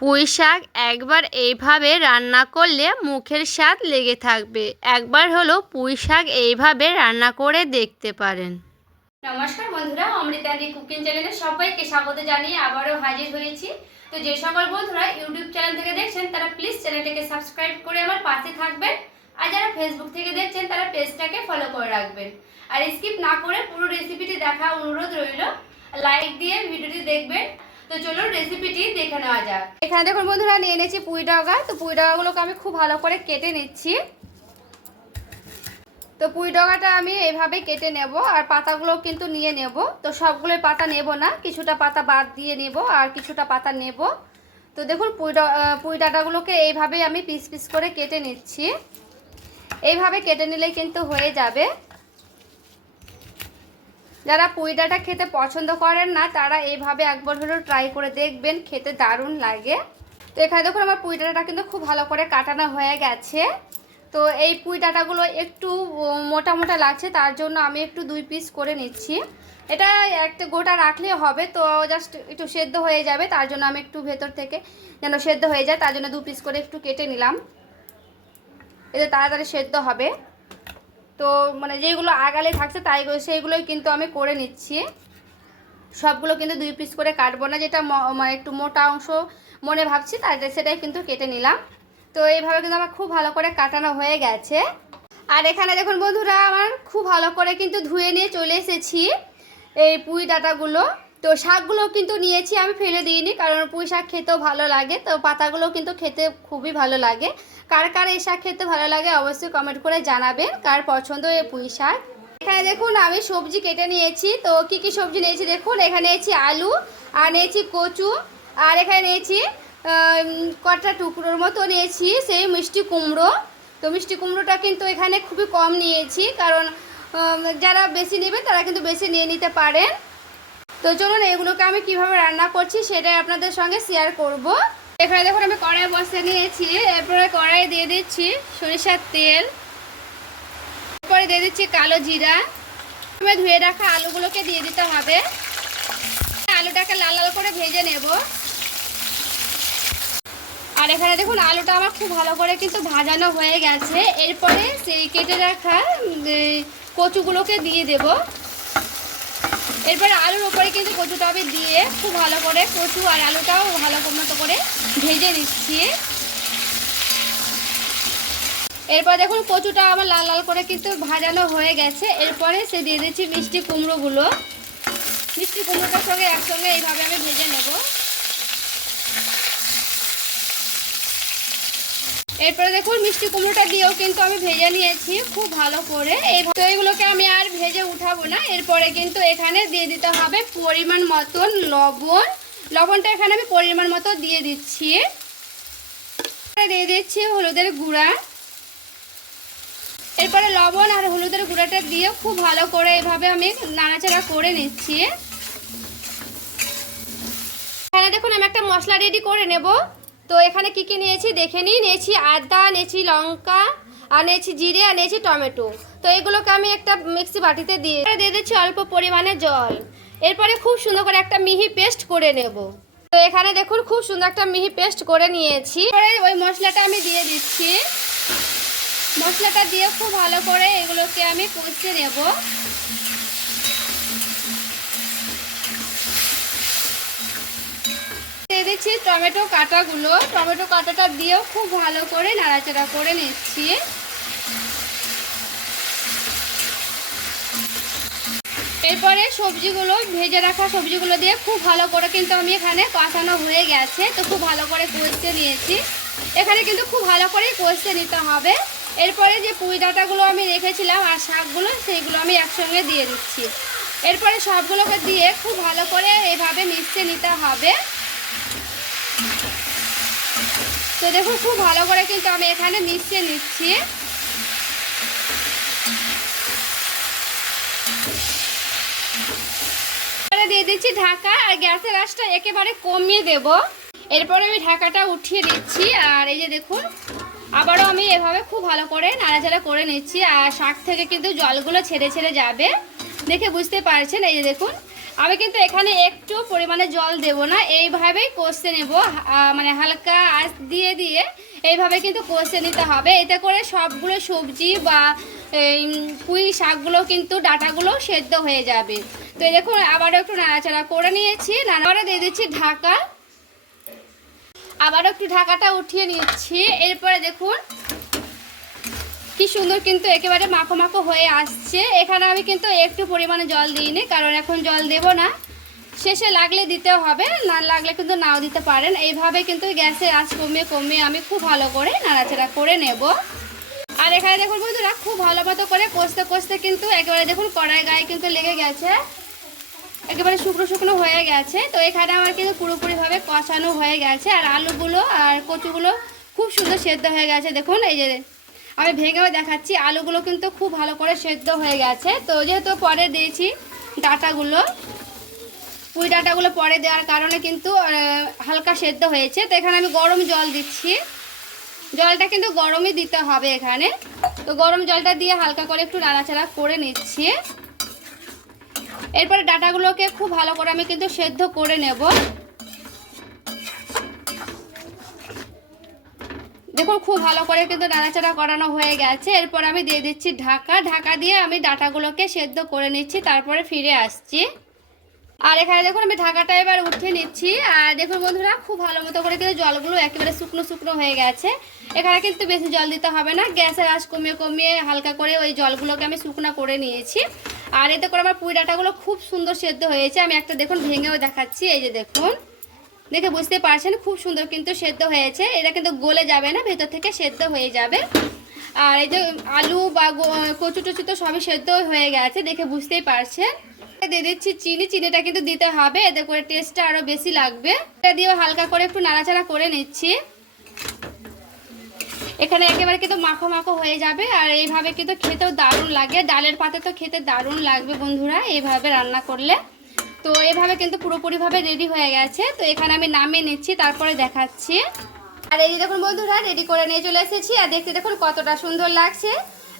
পুঁই শাক একবার এইভাবে রান্না করলে মুখের স্বাদ লেগে থাকবে। একবার হলো পুঁই শাক এইভাবে রান্না করে দেখতে পারেন। নমস্কার বন্ধুরা, অমৃতাদি কুকিং চ্যানেলে সবাইকে স্বাগত জানিয়ে আবারও হাজির হয়েছি। তো যে সকল বন্ধুরা ইউটিউব চ্যানেল থেকে দেখছেন তারা প্লিজ চ্যানেলটাকে সাবস্ক্রাইব করে আমার পাশে থাকবেন, আর যারা ফেসবুক থেকে দেখছেন তারা পেজটাকে ফলো করে রাখবেন। আর স্কিপ না করে পুরো রেসিপিটি দেখা অনুরোধ রইল, লাইক দিয়ে ভিডিওটি দেখবেন। তো চলুন রেসিপিটি দেখে নেওয়া যাক। এখানে দেখুন বন্ধুরা, নিয়ে নিয়েছি পুঁই ডাঁগা। তো পুঁই ডাঁগাগুলোকে আমি খুব ভালো করে কেটে নিচ্ছি। তো পুঁই ডাঁগাটা আমি এইভাবে কেটে নেব, আর পাতাগুলো কিন্তু নিয়ে নেব। তো সবগুলো পাতা নেব না, কিছুটা পাতা বাদ দিয়ে নেব আর কিছুটা পাতা নেব। তো দেখুন পুঁই ডাঁটাগুলোকে এইভাবে আমি পিস পিস করে কেটে নিচ্ছি। এইভাবে কেটে নিলে কিন্তু হয়ে যাবে। যারা পুঁই ডাঁটা খেতে পছন্দ করেন না তারা এইভাবে একবার হলেও ট্রাই করে দেখবেন, খেতে দারুণ লাগে। তো এখানে দেখুন আমার পুঁই ডাঁটাটা কিন্তু খুব ভালো করে কাটানো হয়ে গেছে। তো এই পুঁই ডাঁটাগুলো একটু মোটা মোটা লাগছে, তার জন্য আমি একটু 2 পিস করে নিচ্ছি। এটা একটা গোটা রাখলেও হবে, তো জাস্ট একটু সেদ্ধ হয়ে যাবে, তার জন্য আমি একটু ভেতর থেকে যেন সেদ্ধ হয়ে যায় তার জন্য 2 পিস করে একটু কেটে নিলাম, এতে তাড়াতাড়ি সেদ্ধ হবে। তো মানে যেগুলো আগালে থাকছে তাই সেইগুলোই কিন্তু আমি করে নিচ্ছি। সবগুলো কিন্তু 2 পিস করে কাটবো না, যেটা মানে একটু মোটা অংশ মনে ভাবছি তাই সেটাই কিন্তু কেটে নিলাম। তো এইভাবে কিন্তু আমার খুব ভালো করে কাটানো হয়ে গেছে। আর এখানে দেখুন বন্ধুরা, আমার খুব ভালো করে কিন্তু ধুয়ে নিয়ে চলে এসেছি এই পুঁই ডাঁটাগুলো। তো শাকগুলো কিন্তু নিয়েছি, আমি ফেলে দিইনি, কারণ পুঁই শাক খেতেও ভালো লাগে। তো পাতাগুলো কিন্তু খেতে খুবই ভালো লাগে। কার কার এই শাক খেতে ভালো লাগে অবশ্যই কমেন্ট করে জানাবেন, কার পছন্দ এই পুঁই শাক। এখানে দেখুন আমি সবজি কেটে নিয়েছি। তো কি কি সবজি নিয়েছি দেখুন, এখানে নিয়েছি আলু, আর নিয়েছি কচু, আর এখানে নিয়েছি কটা টুকরোর মতো নিয়েছি সেই মিষ্টি কুমড়ো। তো মিষ্টি কুমড়োটা কিন্তু এখানে খুবই কম নিয়েছি, কারণ যারা বেশি নেবে তারা কিন্তু বেশি নিয়ে নিতে পারেন। তো চলুন এগুলোকে আমি কিভাবে রান্না করছি সেটাই আপনাদের সঙ্গে শেয়ার করব। এখানে দেখুন আমি কড়াই বসিয়ে নিয়েছি। এরপরে কড়াই দিয়ে দিচ্ছি সরিষার তেল, এরপরে দিয়ে দিচ্ছি কালো জিরা। আমি ধুয়ে রাখা আলুগুলোকে দিয়ে দিতে হবে। আলুটাকে লাল লাল করে ভেজে নেব। আর এখানে দেখুন আলুটা আমার খুব ভালো করে কিন্তু ভাজানো হয়ে গেছে। এরপরে সেই কেটে রাখা কচুগুলোকে দিয়ে দেব। এরপরে আলুর উপরে কিন্তু কচুটা আমি দিয়ে খুব ভালো করে কচু আর আলুটাও ভালো মতো করে ভেজে নিচ্ছি। এরপর দেখুন কচুটা আমার লাল লাল করে কিন্তু ভাজানো হয়ে গেছে। এরপরে সে দিয়ে দিচ্ছি মিষ্টি কুমড়োগুলো। মিষ্টি কুমড়োটার সঙ্গে একসঙ্গে এইভাবে আমি ভেজে নেব। এরপরে দেখুন মিষ্টি কুমড়োটা দিয়েও কিন্তু আমি ভেজে নিয়েছি খুব ভালো করে। তো এইগুলোকে আমি আর ভেজে উঠাবো না। এরপরে কিন্তু এখানে দিয়ে দিতে হবে পরিমাণ মতন লবণ। লবণটা এখানে আমি পরিমাণ মতো দিয়ে দিচ্ছি। দিয়ে দিচ্ছি হলুদের গুঁড়া। এরপরে লবণ আর হলুদের গুঁড়াটা দিয়ে খুব ভালো করে এভাবে আমি নাড়াচাড়া করে নিচ্ছি। এখানে দেখুন আমি একটা মশলা রেডি করে নেব। তো এখানে কি কি নিয়েছি দেখে নিয়েছি আদা, নিয়েছি লঙ্কা, আর নিয়েছি জিরে, আর নিয়েছি টমেটো। তো এগুলোকে আমি একটা মিক্সি বাটিতে দিয়ে দিচ্ছি অল্প পরিমাণে জল। এরপরে খুব সুন্দর করে একটা মিহি পেস্ট করে নেব। তো এখানে দেখুন খুব সুন্দর একটা মিহি পেস্ট করে নিয়েছি। এরপরে ওই মশলাটা আমি দিয়ে দিচ্ছি। মশলাটা দিয়ে খুব ভালো করে এগুলোকে আমি কষিয়ে নেব। দিয়ে দিচ্ছি টমেটো কাটাগুলো। টমেটো কাটাটা দিয়েও খুব ভালো করে নাড়াচাড়া করে নিচ্ছি। এরপরে সবজিগুলো ভেজে রাখা সবজিগুলো দিয়ে খুব ভালো করে কিন্তু আমি এখানে কষানো হয়ে গেছে। তো খুব ভালো করে কষিয়ে নিয়েছি। এখানে কিন্তু খুব ভালো করে কষিয়ে নিতে হবে। এরপরে যে পুঁই ডাঁটাগুলো আমি রেখেছিলাম আর শাকগুলো সেইগুলো আমি একসঙ্গে দিয়ে দিচ্ছি। এরপরে সবগুলোকে দিয়ে খুব ভালো করে এইভাবে মিশিয়ে নিতে হবে। তো দেখুন খুব ভালো করে কিন্তু আমি এখানে মিশিয়ে নিচ্ছি। দিয়ে দিচ্ছি ঢাকা, আর গ্যাসের আঁচটা একেবারে কমিয়ে দেব। এরপরে আমি ঢাকাটা উঠিয়ে দিচ্ছি। আর এই যে দেখুন আবারও আমি এভাবে খুব ভালো করে নাড়াচাড়া করে নিচ্ছি। আর শাক থেকে কিন্তু জলগুলো ছেড়ে ছেড়ে যাবে, দেখে বুঝতে পারছেন। এই যে দেখুন আমি কিন্তু এখানে একটু পরিমাণে জল দেব না, এইভাবেই কষতে নেব, মানে হালকা আঁচ দিয়ে দিয়ে এইভাবে কিন্তু কষে নিতে হবে। এতে করে সবগুলো সবজি বা এই পুঁই শাকগুলো কিন্তু ডাঁটাগুলো সেদ্ধ হয়ে যাবে। তো এই দেখুন আবারও একটু নাড়াচাড়া করে নিয়েছি, নাড়াচাড়া দিয়ে দিচ্ছি ঢাকা, আবারও একটু ঢাকাটা উঠিয়ে নিচ্ছি। এরপরে দেখুন কি সুন্দর কিন্তু একেবারে মাখো মাখো হয়ে আসছে। এখানে আমি কিন্তু একটু পরিমাণে জল দিইনি, কারণ এখন জল দেব না, শেষে লাগলে দিতে হবে, না লাগলে কিন্তু নাও দিতে পারেন। এইভাবে কিন্তু গ্যাসের আঁচ কমিয়ে কমিয়ে আমি খুব ভালো করে নাড়াচাড়া করে নেব। আর এখানে দেখুন বন্ধুরা খুব ভালো মতো করে কষতে কষতে কিন্তু একেবারে দেখুন কড়াই গায়ে কিন্তু লেগে গেছে, একেবারে শুকনো শুকনো হয়ে গেছে। তো এখানে আমার কিন্তু পুরোপুরিভাবে কষানো হয়ে গেছে, আর আলুগুলো আর কচুগুলো খুব সুন্দর সেদ্ধ হয়ে গেছে। দেখুন এই যে আমি ভেঙেও দেখাচ্ছি, আলুগুলো কিন্তু খুব ভালো করে সেদ্ধ হয়ে গেছে। তো যেহেতু পরে দিয়েছি ডাঁটাগুলো, পুঁই ডাঁটাগুলো পরে দেওয়ার কারণে কিন্তু হালকা সেদ্ধ হয়েছে। তো এখানে আমি গরম জল দিচ্ছি, জলটা কিন্তু গরমই দিতে হবে এখানে। তো গরম জলটা দিয়ে হালকা করে একটু নাড়াচাড়া করে নিচ্ছি। এরপরে ডাঁটাগুলোকে খুব ভালো করে আমি কিন্তু সেদ্ধ করে নেব। দেখুন খুব ভালো করে কিন্তু নাড়াচাড়া করানো হয়ে গেছে। এরপর আমি দিয়ে দিচ্ছি ঢাকা, ঢাকা দিয়ে আমি ডাঁটাগুলোকে সেদ্ধ করে নিচ্ছি, তারপরে ফিরে আসছি। আর এখানে দেখুন আমি ঢাকাটা এবার উঠিয়ে নিচ্ছি। আর দেখুন বন্ধুরা খুব ভালো মতো করে কিন্তু জলগুলো একেবারে শুকনো শুকনো হয়ে গেছে। এখানে কিন্তু বেশি জল দিতে হবে না, গ্যাসের আঁচ কমিয়ে কমিয়ে হালকা করে ওই জলগুলোকে আমি শুকনো করে নিয়েছি। আর এতে করে আমার পুঁই ডাঁটাগুলো খুব সুন্দর সেদ্ধ হয়েছে। আমি একটা দেখুন ভেঙেও দেখাচ্ছি, এই যে দেখুন, দেখে বুঝতে পারছেন খুব সুন্দর কিন্তু সেদ্ধ হয়েছে। এটা কিন্তু গলে যাবে না, ভেতর থেকে সেদ্ধ হয়ে যাবে। আর এই যে আলু বা কচু টচু তো সবই সেদ্ধ হয়ে গেছে, দেখে বুঝতেই পারছেন। দিয়ে দিচ্ছি চিনি, চিনিটা কিন্তু দিতে হবে, এতে করে টেস্টটা আরও বেশি লাগবে। এটা দিয়েও হালকা করে একটু নাড়াচাড়া করে নিচ্ছি। এখানে একেবারে কিন্তু মাখো মাখো হয়ে যাবে। আর এইভাবে কিন্তু খেতেও দারুণ লাগে, ডালের পাতে তো খেতে দারুণ লাগবে বন্ধুরা এইভাবে রান্না করলে। তো এইভাবে কিন্তু পুরোপুরিভাবে রেডি হয়ে গেছে। তো এখানে আমি নামিয়ে নিচ্ছি, তারপরে দেখাচ্ছি। আর এই যে দেখুন বন্ধুরা রেডি করে নিয়ে চলে এসেছি, আর দেখতে দেখুন কতটা সুন্দর লাগছে।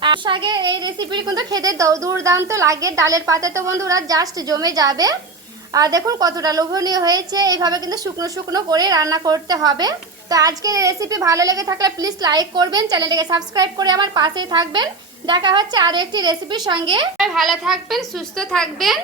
আর শাকের এই রেসিপিটি কিন্তু খেতে দুর্দান্ত লাগে, ডালের পাতে তো বন্ধুরা জাস্ট জমে যাবে। আর দেখুন কতটা লোভনীয় হয়েছে। এইভাবে কিন্তু শুকনো শুকনো করে রান্না করতে হবে। তো আজকের রেসিপি ভালো লেগে থাকলে প্লিজ লাইক করবেন, চ্যানেলটাকে সাবস্ক্রাইব করে আমার পাশেই থাকবেন। দেখা হচ্ছে আরও একটি রেসিপির সঙ্গে। ভালো থাকবেন, সুস্থ থাকবেন।